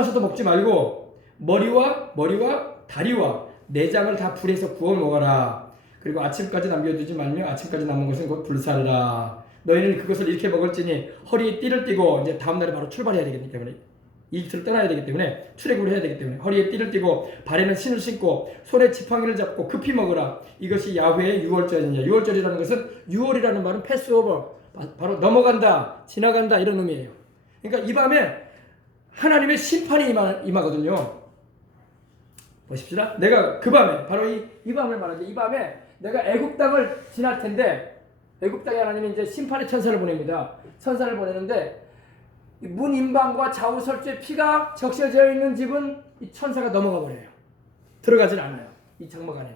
삶아서도 먹지 말고 머리와 머리와 다리와 내장을 다 불에서 구워 먹어라. 그리고 아침까지 남겨두지 말며 아침까지 남은 것은 곧 불사르라. 너희는 그것을 이렇게 먹을지니 허리에 띠를 띠고 이제 다음 날에 바로 출발해야 되기 때문에 이집트를 떠나야 되기 때문에 출애굽을 해야 되기 때문에 허리에 띠를 띠고 발에는 신을 신고 손에 지팡이를 잡고 급히 먹으라. 이것이 야훼의 유월절이냐. 유월절이라는 것은 유월이라는 말은 패스오버 바로 넘어간다, 지나간다 이런 의미예요. 그러니까 이 밤에 하나님의 심판이 임하, 임하거든요. 보십시다. 내가 그 밤에 바로 이, 이 밤을 말하죠. 이 밤에 내가 애굽 땅을 지날 텐데 애굽 땅에 하나님이 이제 심판의 천사를 보냅니다. 천사를 보내는데 이 문인방과 좌우 설주에 피가 적셔져 있는 집은 이 천사가 넘어가 버려요. 들어가질 않아요. 이 장막 안에.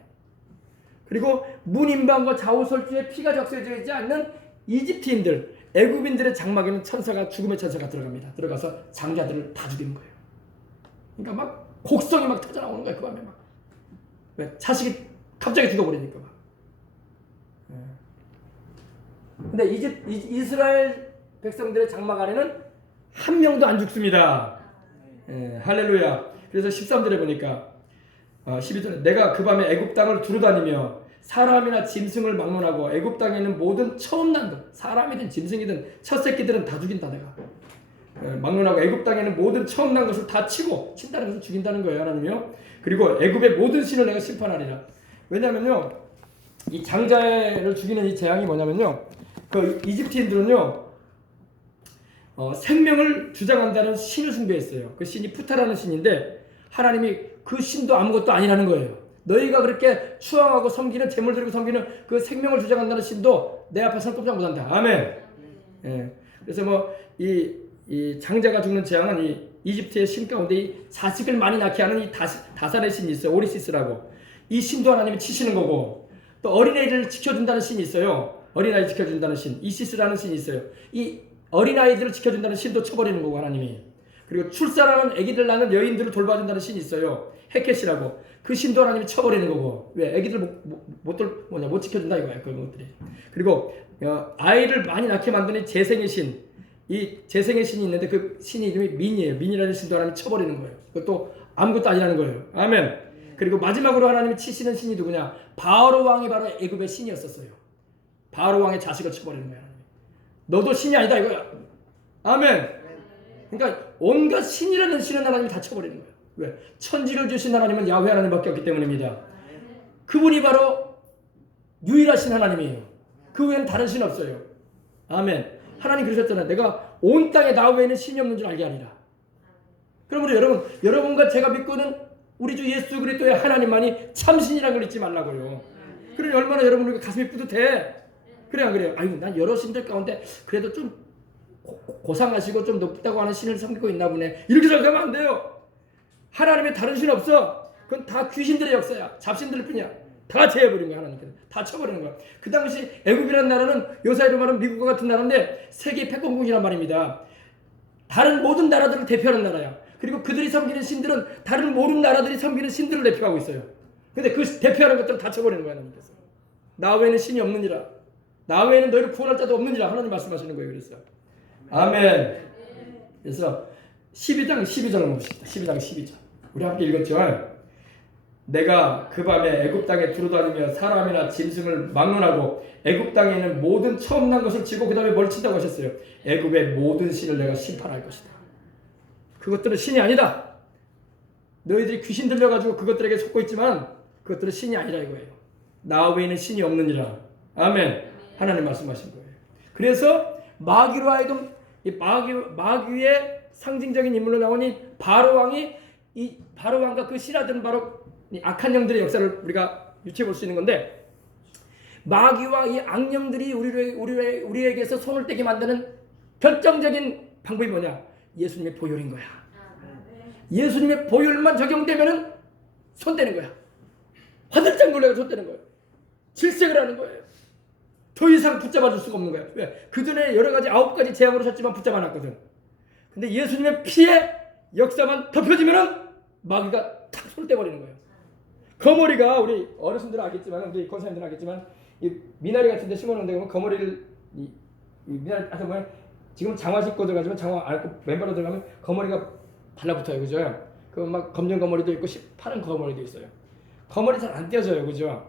그리고 문 인방과 좌우 설주에 피가 적셔져 있지 않는 이집트인들, 애굽인들의 장막에는 천사가 죽음의 천사가 들어갑니다. 들어가서 장자들을 다 죽이는 거예요. 그러니까 막 곡성이 막 터져 나오는 거야 그 밤에 막. 왜 자식이 갑자기 죽어버리니까 막. 예. 근데 이집 이- 이스라엘 백성들의 장막 안에는 한 명도 안 죽습니다. 예, 할렐루야. 그래서 13절에 보니까 어, 12절에 내가 그 밤에 애굽 땅을 두루 다니며 사람이나 짐승을 막론하고 애굽 땅에 있는 모든 처음 난 것, 사람이든 짐승이든 첫 새끼들은 다 죽인다 내가. 예, 막론하고 애굽 땅에는 모든 처음 난 것을 다 치고 친다는 것을 죽인다는 거예요 하나님이요. 그리고 애굽의 모든 신을 내가 심판하리라. 왜냐면요 이 장자를 죽이는 이 재앙이 뭐냐면요 그 이집트인들은요 어, 생명을 주장한다는 신을 숭배했어요. 그 신이 푸타라는 신인데 하나님이 그 신도 아무것도 아니라는 거예요. 너희가 그렇게 추앙하고 섬기는 재물 드리고 섬기는 그 생명을 주장한다는 신도 내 앞에서 꼼짝 못한다. 아멘. 예. 그래서 뭐이 이 장자가 죽는 재앙은 이 이집트의 신 가운데 이 자식을 많이 낳게 하는 이 다시, 다산의 신이 있어요. 오리시스라고. 이 신도 하나님이 치시는 거고 또 어린아이를 지켜준다는 신이 있어요. 어린아이 지켜준다는 신. 이시스라는 신이 있어요. 이 어린아이들을 지켜준다는 신도 쳐버리는 거고 하나님이. 그리고 출산하는 아기들 낳는 여인들을 돌봐준다는 신이 있어요. 헤켓이라고. 그 신도 하나님이 쳐버리는 거고. 왜? 아기들 못, 못, 못, 돌- 뭐냐, 못 지켜준다 이거야. 그런 것들이. 그리고 어, 아이를 많이 낳게 만드는 재생의 신. 이 재생의 신이 있는데 그 신이 이름이 민이에요. 민이라는 신도 하나님이 쳐버리는 거예요. 그것도 아무것도 아니라는 거예요. 아멘. 그리고 마지막으로 하나님이 치시는 신이 누구냐? 바로 왕이 바로 애굽의 신이었었어요. 바로 왕의 자식을 쳐버리는 거야. 너도 신이 아니다 이거야. 아멘. 그러니까 온갖 신이라는 신은 하나님이 다 쳐버리는 거예요. 왜? 천지를 주신 하나님은 야훼 하나님밖에 없기 때문입니다. 그분이 바로 유일하신 하나님이에요. 그 외에는 다른 신 없어요. 아멘. 하나님 그러셨잖아요. 내가 온 땅에 나 외에는 신이 없는 줄 알게 하리라. 그러므로 여러분, 여러분과 제가 믿고는 우리 주 예수 그리스도의 하나님만이 참신이라는 걸 잊지 말라고요. 그러니 얼마나 여러분 우리가 가슴이 뿌듯해. 그래 안 그래요? 아유, 난 여러 신들 가운데 그래도 좀 고- 고상하시고 좀 높다고 하는 신을 섬기고 있나 보네. 이렇게 생각하면 안 돼요. 하나님의 다른 신 없어. 그건 다 귀신들의 역사야. 잡신들 뿐이야. 다 제해버린 거야 하나님께서. 다 쳐버리는 거야. 그 당시 애굽이라는 나라는 요사이로 말하면 미국과 같은 나라인데 세계 패권국이란 말입니다. 다른 모든 나라들을 대표하는 나라야. 그리고 그들이 섬기는 신들은 다른 모든 나라들이 섬기는 신들을 대표하고 있어요. 근데 그 대표하는 것들을 다 쳐버리는 거야 하나님께서. 나 외에는 신이 없느니라. 나 외에는 너희를 구원할 자도 없느니라 하나님 말씀하시는 거예요. 그래서 아멘. 그래서 12장 12절을 봅시다. 12장 12절. 우리 함께 읽었죠. 내가 그 밤에 애굽 땅에 두루다니며 사람이나 짐승을 막론하고 애굽 땅에 있는 모든 처음 난 것을 치고 그 다음에 뭘 친다고 하셨어요. 애굽의 모든 신을 내가 심판할 것이다. 그것들은 신이 아니다. 너희들이 귀신 들려가지고 그것들에게 속고 있지만 그것들은 신이 아니라 이거예요. 나 외에는 신이 없느니라. 아멘. 하나님 말씀하신 거예요. 그래서 마귀로 하여금 이 마귀 마귀의 상징적인 인물로 이 바로 왕이 이 바로 왕과 그 신하들은 바로 이 악한 영들의 역사를 우리가 유추해 볼 수 있는 건데 마귀와 이 악령들이 우리를 우리 우리에게서 손을 떼게 만드는 결정적인 방법이 뭐냐? 예수님의 보혈인 거야. 예수님의 보혈만 적용되면은 손 떼는 거야. 화들짝 놀래가 손 떼는 거예요. 질색을 하는 거예요. 더 이상 붙잡아 줄 수가 없는 거야. 왜? 그 전에 여러 가지 아홉 가지 재앙으로 쳤지만 붙잡아 놨거든. 근데 예수님의 피의 역사만 덮여지면은 마귀가 탁 손을 떼버리는 거예요. 거머리가 우리 어르신들은 알겠지만 우리 권사님들은 알겠지만 이 미나리 같은 데 심어놓은 데 보면 거머리를 이, 이 미나리 하다 보면 지금 장화 신고 들어가지만 장화 안고 맨발로 들어가면 거머리가 달라붙어요, 그죠? 그막 검정 거머리도 있고 시- 파란 거머리도 있어요. 거머리 잘 안 떼어져요, 그죠?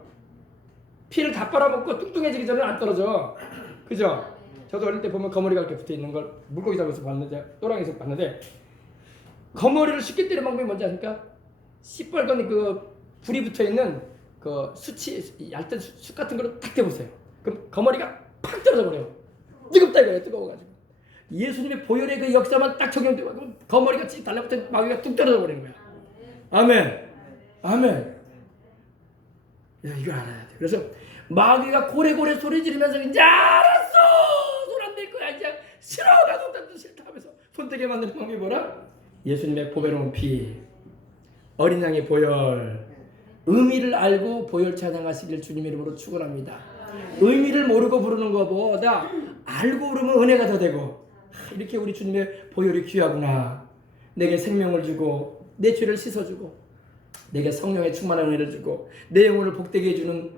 피를 다 빨아먹고 뚱뚱해지기 전에 안 떨어져, 그죠? 저도 어릴 때 보면 거머리가 이렇게 붙어 있는 걸 물고기 잡아서 봤는데 또랑에서 봤는데 거머리를 쉽게 때리는 방법이 뭔지 아십니까? 시뻘건 그 불이 붙어 있는 그 수치 얇은 수, 숯 같은 걸로 탁 대보세요. 그럼 거머리가 팍 떨어져 버려요. 뜨겁다 이거예요, 뜨거워가지고. 예수님의 보혈의 그 역사만 딱 적용되고 그럼 거머리가 찌 달라붙은 마귀가 뚝 떨어져 버리는 거야. 아멘. 아멘. 야, 이걸 알아야 돼. 그래서 마귀가 고래고래 소리 지르면서 이제 알았어! 손안댈 거야. 이제 싫어! 나도 나도 싫다 하면서 손대게 만드는 방법이 뭐라? 예수님의 보배로운 피, 어린 양의 보혈, 의미를 알고 보혈 찬양하시길 주님 이름으로 축원합니다. 의미를 모르고 부르는 것보다 알고 부르면 은혜가 더 되고 하, 이렇게 우리 주님의 보혈이 귀하구나. 내게 생명을 주고 내 죄를 씻어주고 내게 성령의 충만한 은혜를 주고 내 영혼을 복되게 해주는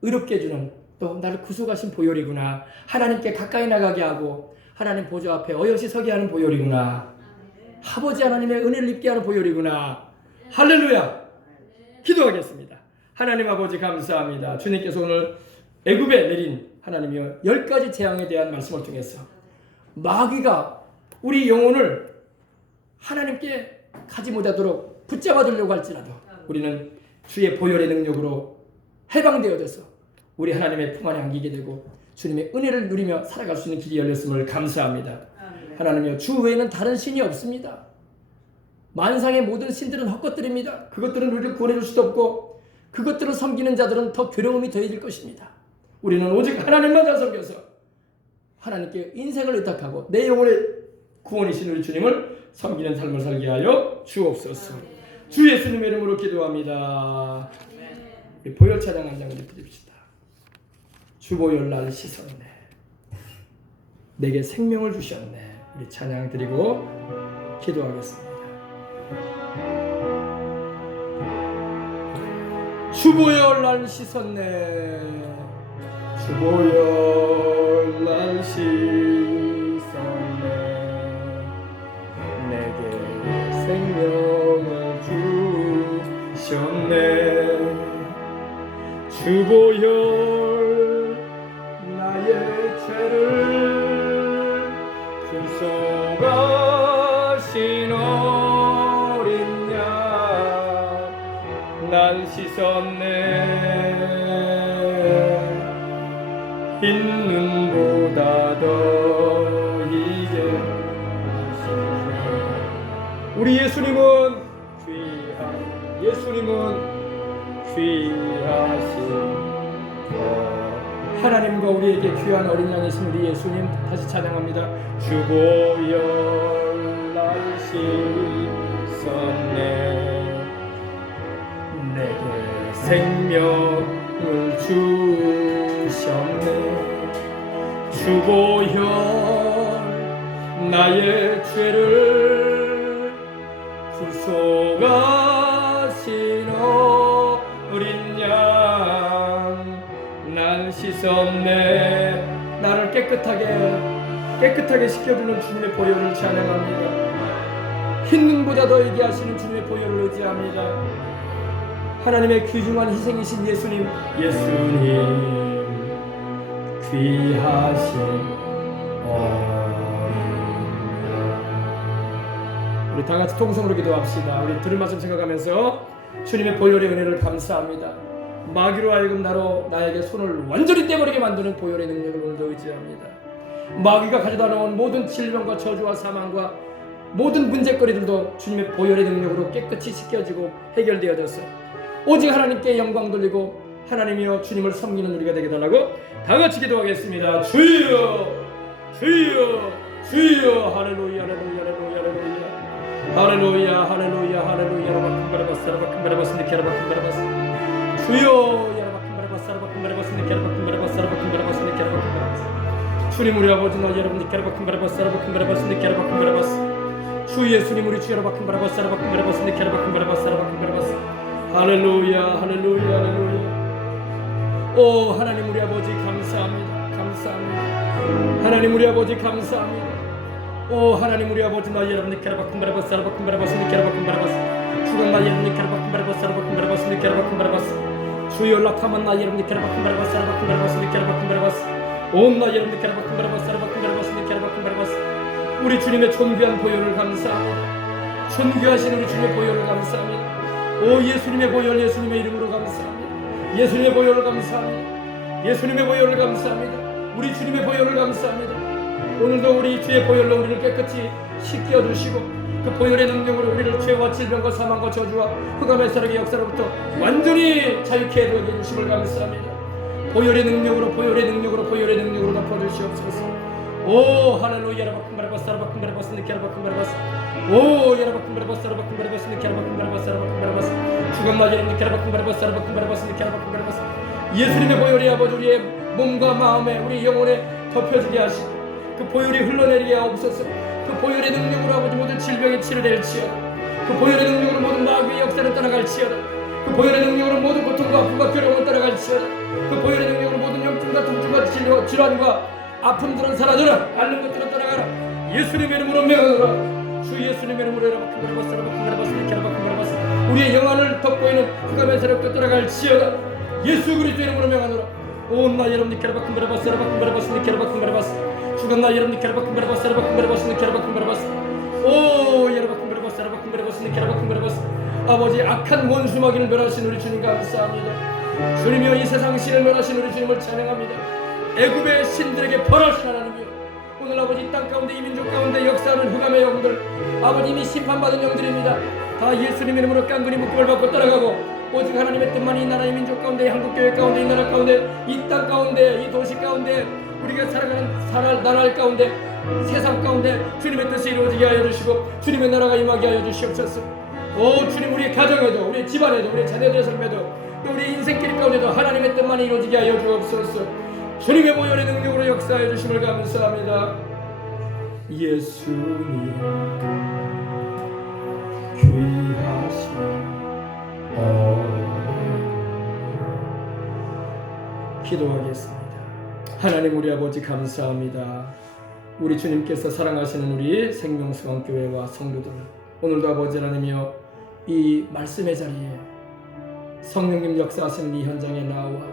의롭게 해주는 또 나를 구속하신 보혈이구나. 하나님께 가까이 나가게 하고 하나님 보좌 앞에 어여시 서게 하는 보혈이구나. 아버지 하나님의 은혜를 입게 하는 보혈이구나. 할렐루야. 기도하겠습니다. 하나님 아버지 감사합니다. 주님께서 오늘 애굽에 내린 하나님이여 열 가지 재앙에 대한 말씀을 통해서 마귀가 우리 영혼을 하나님께 가지 못하도록 붙잡아 두려고 할지라도 우리는 주의 보혈의 능력으로 해방되어져서 우리 하나님의 품 안에 안기게 되고 주님의 은혜를 누리며 살아갈 수 있는 길이 열렸음을 감사합니다. 하나님이여 주 외에는 다른 신이 없습니다. 만상의 모든 신들은 헛것들입니다. 그것들은 우리를 구원해 줄 수도 없고 그것들을 섬기는 자들은 더 괴로움이 더해질 것입니다. 우리는 오직 하나님만 잘 섬겨서 하나님께 인생을 의탁하고 내 영혼의 구원이신 우리 주님을 섬기는 삶을 살게 하여 주옵소서. 주 예수님의 이름으로 기도합니다. 보혈 찬양 한 장을 드립시다. 주 보혈 날 씻었네. 내게 생명을 주셨네. 우리 찬양 드리고 기도하겠습니다. 주보혈 날 씻었네. 주보혈 날 씻었네. 내게 생명을 주셨네. 주보혈 양날 씻었네 흰 눈보다 더 이제 우리 예수님은 귀한 예수님은 귀하신 것. 하나님과 우리에게 귀한 어린 양이신 우리 예수님 다시 찬양합니다. 주보혈 날씻 생명을 주셨네. 주보혈 나의 죄를 구속하신 어린 양날 씻었네. 나를 깨끗하게 깨끗하게 씻겨주는 주님의 보혈을 찬양합니다. 흰 눈보다 더 이게 하시는 주님의 보혈을 의지합니다 하나님의 귀중한 희생이신 예수님 예수님 귀하신 어린 우리 다 같이 통성으로 기도합시다. 우리 들을 말씀 생각하면서 주님의 보혈의 은혜를 감사합니다. 마귀로 하여금 나로 나에게 손을 완전히 떼버리게 만드는 보혈의 능력을 오늘도 의지합니다. 마귀가 가져다 놓은 모든 질병과 저주와 사망과 모든 문제거리들도 주님의 보혈의 능력으로 깨끗이 씻겨지고 해결되어져서 오직 하나님께 영광 돌리고 하나님이여 주님을 섬기는 우리가 되게 달라고 다 같이 기도하겠습니다. 주여, 주여, 주여, 할렐루야, 할렐루야, 할렐루야, 할렐루야, 할렐루야, 할렐루야, 라바큼바라바스, 라바큼바라바스, 니케라바큼바라바스, 주여, 라바큼바라바스, 니케라바큼바라바스. 주님 우리 아버지 너 여러분 니케라바큼바라바스, 라바큼바라바스, 니케라바큼바라바스. 주 예수님 우리 주 여러바큼바라바스, 라바큼바라바스, 니케라바큼바라바스, 라바큼바라바스. 할렐루야, 할렐루야, 할렐루야. 오 하나님 우리 아버지 감사합니다. 감사합니다. 하나님 우리 아버지 감사합니다. 오 하나님 우리 아버지 나 여러분 니케라바큰 바라바스 사라바큰 바라바스 니케라바큰 바라바스 죽은 나 여러분 니케라바큰 바라바스 사라바큰 바라바스 니케라바큰 바라바스 주여 라타만 나 여러분 니케라바큰 바라바스 사라바큰 바라바스 니케라바큰 바라바스 온나 여러분 니케라바큰 바라바스 사라바큰 바라바스 니케라바큰 바라바스 우리 주님의 존귀한 보혈을 감사합니다 존귀하신 우리 주님의 보혈을 감사합니다 오 예수님의 보혈 예수님의 이름으로 감사합니다. 예수님의 보혈을 감사합니다. 예수님의 보혈을 감사합니다. 우리 주님의 보혈을 감사합니다. 오늘도 우리 주의 보혈로 우리를 깨끗이 씻겨 주시고 그 보혈의 능력으로 우리를 죄와 질병과 사망과 저주와 흑암의 사랑의 역사로부터 완전히 자유케 해 주심을 감사합니다. 보혈의 능력으로 보혈의 능력으로 보혈의 능력으로 덮어 주시옵소서 오 할렐루야 라바큰 바라바스 니케 라바큰 바라바스 오 니케 라바큰 바라바스 라바큰 바라바스 죽은 마지막 니케 라바큰 바라바스 라바큰 바라바스 니케 라바큰 바라바스 예수님의 보혈이 아버지 우리의 몸과 마음에 우리 영혼에 덮여지게 하시고 그 보혈이 흘러내리게 하옵소서 그 보혈의 능력으로 아버지 모든 질병이 치료될지어다 그 보혈의 능력으로 모든 마귀의 역사를 따라갈지어다 그 보혈의 능력으로 모든 고통과 아픔과 괴로움을 따라갈지어다 그 보혈의 능력으로 모든 염증과 통증과 질환과 아픔들은 사라져라 앓는 것들은 따라가라 예수님의 이름으로 명하노라 주 예수님의 이름으로 여러분 바라바스 여러분 바라바스 여러분 바라바스 우리의 영안을 덮고 있는 흑암의 세력도 따라갈지어다 예수 그리스도 이름으로 명하노라 온나 여러분 니케라바큰 바라바스 여러분 바라바스 니케라바큰 바라바스 죽은 나 여러분 니케라바큰 바라바스 여러분 바라바스 니케라바큰 바라바스 오 여러분 바라바스 여러분 바라바스 니케라바큰 바라바스 아버지 악한 원수 마귀를 멸하신 우리 주님 감사합니다 주님이여 이 세상 신을 멸하신 우리 주님을 찬양합니다 애굽의 신들에게 벌하신 하나님이여 오늘 아버지 이땅 가운데 이 민족 가운데 역사하는 흑암의 영들 아버지 이미 심판받은 영들입니다. 다 예수님 이름으로 깡그리 묶음을 받고 따라가고 오직 하나님의 뜻만이 이 나라 이 민족 가운데 이 한국교회 가운데 이 나라 가운데 이 땅 가운데 이 도시 가운데 우리가 살아가는 살아 나라 가운데 세상 가운데 주님의 뜻이 이루어지게 하여 주시고 주님의 나라가 임하게 하여 주시옵소서. 오 주님 우리 가정에도 우리 집안에도 우리 자녀들의 삶에도 또 우리 인생길 가운데도 하나님의 뜻만이 이루어지게 하여 주옵소서 주님의 보혈의 능력으로 역사해 주심을 감사합니다. 예수님 귀하신 기도하겠습니다. 하나님 우리 아버지 감사합니다. 우리 주님께서 사랑하시는 우리 생명수강교회와 성도들 오늘도 아버지 하나님이여 이 말씀의 자리에 성령님 역사하시는 이 현장에 나와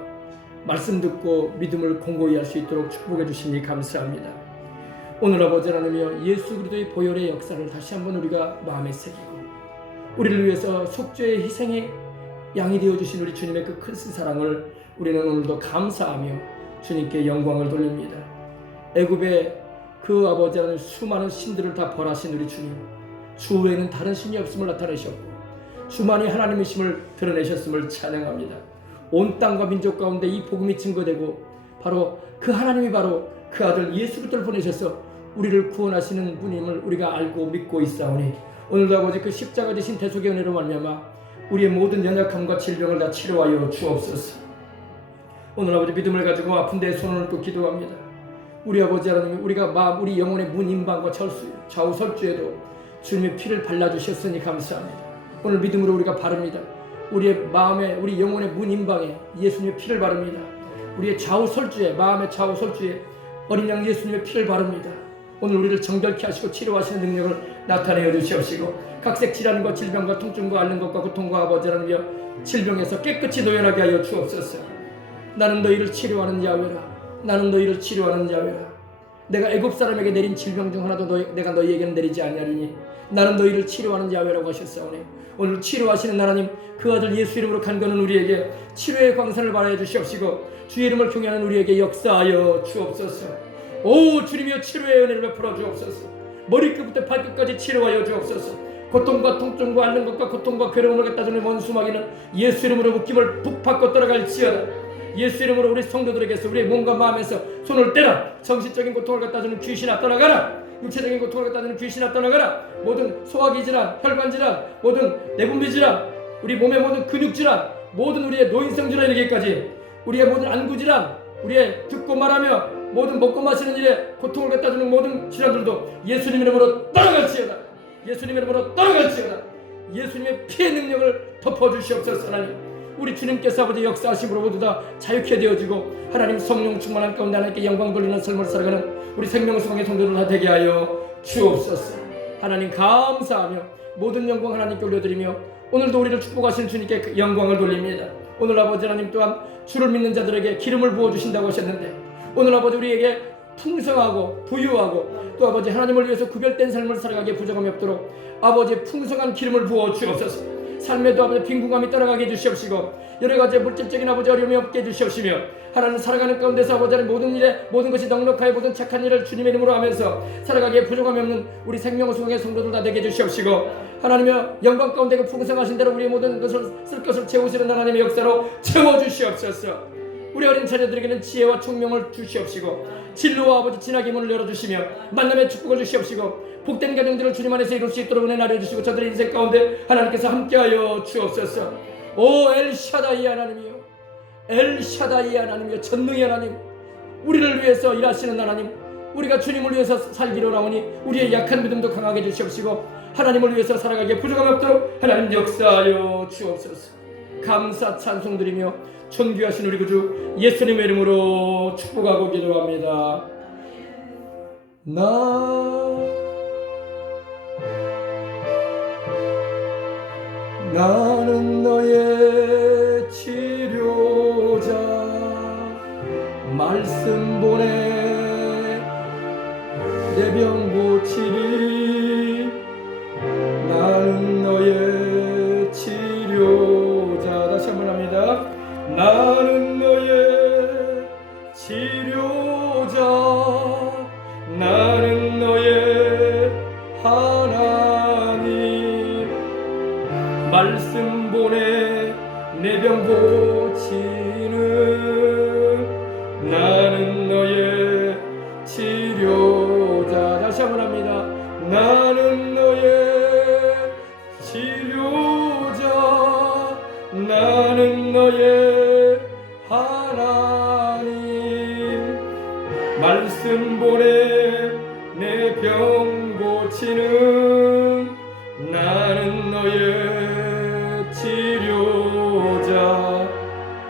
말씀 듣고 믿음을 공고히 할 수 있도록 축복해 주시니 감사합니다. 오늘 아버지 하나님이여 예수 그리스도의 보혈의 역사를 다시 한번 우리가 마음에 새기고 우리를 위해서 속죄의 희생의 양이 되어 주신 우리 주님의 그 큰 사랑을 우리는 오늘도 감사하며 주님께 영광을 돌립니다. 애굽의 그 아버지 하나님 수많은 신들을 다 벌하신 우리 주님 주 외에는 다른 신이 없음을 나타내셨고 주만이 하나님의 심을 드러내셨음을 찬양합니다. 온 땅과 민족 가운데 이 복음이 증거되고 바로 그 하나님이 바로 그 아들 예수 그리스도를 보내셔서 우리를 구원하시는 분임을 우리가 알고 믿고 있사오니 오늘도 아버지 그 십자가 되신 대속의 은혜로 말미암아 우리의 모든 연약함과 질병을 다 치료하여 주옵소서. 오늘 아버지 믿음을 가지고 아픈 데 손을 얹고 기도합니다. 우리 아버지 하나님 우리가 마음 우리 영혼의 문인방과 철수 좌우 설주에도 주님의 피를 발라 주셨으니 감사합니다. 오늘 믿음으로 우리가 바릅니다. 우리의 마음에 우리 영혼의 문인방에 예수님의 피를 바릅니다. 우리의 좌우 설주에 마음의 좌우 설주에 어린 양 예수님의 피를 바릅니다. 오늘 우리를 정결케 하시고 치료하시는 능력을 나타내어 주시옵시고 각색 질환과 질병과 통증과 앓는 것과 고통과 아버지 하나님여 질병에서 깨끗이 노연하게 하여 주옵소서. 나는 너희를 치료하는 야외라. 나는 너희를 치료하는 야외라. 내가 애굽 사람에게 내린 질병 중 하나도 너희, 내가 너희에게는 내리지 아니하리니 나는 너희를 치료하는 야외라고 하셨사오니 오늘 치료하시는 하나님 그 아들 예수 이름으로 간거는 우리에게 치료의 광선을 발하여 주시옵시고 주의 이름을 경외하는 우리에게 역사하여 주옵소서. 오 주님이여 치료의 은혜를 베풀어 주옵소서. 머리끝부터 발끝까지 치료하여 주옵소서. 고통과 통증과 앓는 것과 고통과 괴로움을 갖다 주는 원수마귀는 예수 이름으로 묶임을 북받고 떠나갈지어다. 예수 이름으로 우리 성도들에게서 우리의 몸과 마음에서 손을 떼라. 정신적인 고통을 갖다 주는 귀신아 떠나가라 육체적인 고통을 갖다 주는 귀신아 떠나가라. 모든 소화기 질환 혈관 질환 모든 내분비 질환 우리 몸의 모든 근육 질환 모든 우리의 노인성 질환 이르기까지 우리의 모든 안구 질환 우리의 듣고 말하며 모든 먹고 마시는 일에 고통을 갖다 주는 모든 질환들도 예수님 이름으로 떠나갈지어다. 예수님 이름으로 떠나갈지어다. 예수님의 피의 능력을 덮어주시옵소서 하나님 우리 주님께서 아버지 역사하심으로 모두 다 자유케 되어지고 하나님 성령 충만한 가운데 하나님께 영광 돌리는 삶을 살아가는 우리 생명수강의 성도들 다 되게 하여 주옵소서. 하나님 감사하며 모든 영광 하나님께 올려드리며 오늘도 우리를 축복하신 주님께 그 영광을 돌립니다. 오늘 아버지 하나님 또한 주를 믿는 자들에게 기름을 부어 주신다고 하셨는데 오늘 아버지 우리에게 풍성하고 부유하고 또 아버지 하나님을 위해서 구별된 삶을 살아가게 부족함이 없도록 아버지 풍성한 기름을 부어 주옵소서. 삶에도 아버지 빈궁함이 따라가게 해주시옵시고 여러 가지 물질적인 아버지 어려움이 없게 해주시옵시며 하나님 살아가는 가운데서 아버지 하나님 모든 일에 모든 것이 넉넉하게 모든 착한 일을 주님의 이름으로 하면서 살아가기에 부족함이 없는 우리 생명을 수강의 성도들 다 되게 해주시옵시고 하나님의 영광 가운데 그 풍성하신 대로 우리의 모든 것을 쓸 것을 채우시는 하나님의 역사로 채워주시옵소서 우리 어린 자녀들에게는 지혜와 총명을 주시옵시고 진로와 아버지 진하게 문을 열어주시며 만남의 축복을 주시옵시고 복된 가정들을 주님 안에서 이룰 수 있도록 은혜 나려주시고 저들의 인생 가운데 하나님께서 함께하여 주옵소서. 오 엘샤다이 하나님이여. 엘샤다이 하나님이여 전능의 하나님. 우리를 위해서 일하시는 하나님. 우리가 주님을 위해서 살기로 나오니 우리의 약한 믿음도 강하게 주시옵시고 하나님을 위해서 살아가기에 부족함이 없도록 하나님 역사하여 주옵소서. 감사 찬송 드리며 존귀하신 우리 구주 예수님의 이름으로 축복하고 기도합니다. 나 나는 너의 치료자 말씀 보내 내병 고치리 나는 너의 치료자. 나는 너의 하나님. 말씀 보내 내병 고치 고치는 나는 너의 치료자.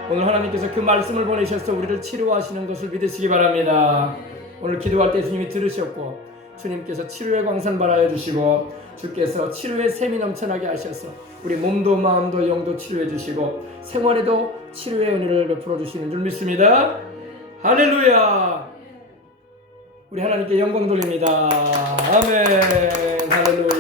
오늘 하나님께서 그 말씀을 보내셔서 우리를 치료하시는 것을 믿으시기 바랍니다. 오늘 기도할 때 주님이 들으셨고 주님께서 치료의 광선 발하여 주시고 주께서 치료의 샘이 넘쳐나게 하셔서 우리 몸도 마음도 영도 치료해 주시고 생활에도 치료의 은혜를 베풀어 주시는 줄 믿습니다. 할렐루야 우리 하나님께 영광 돌립니다. 아멘. 할렐루야.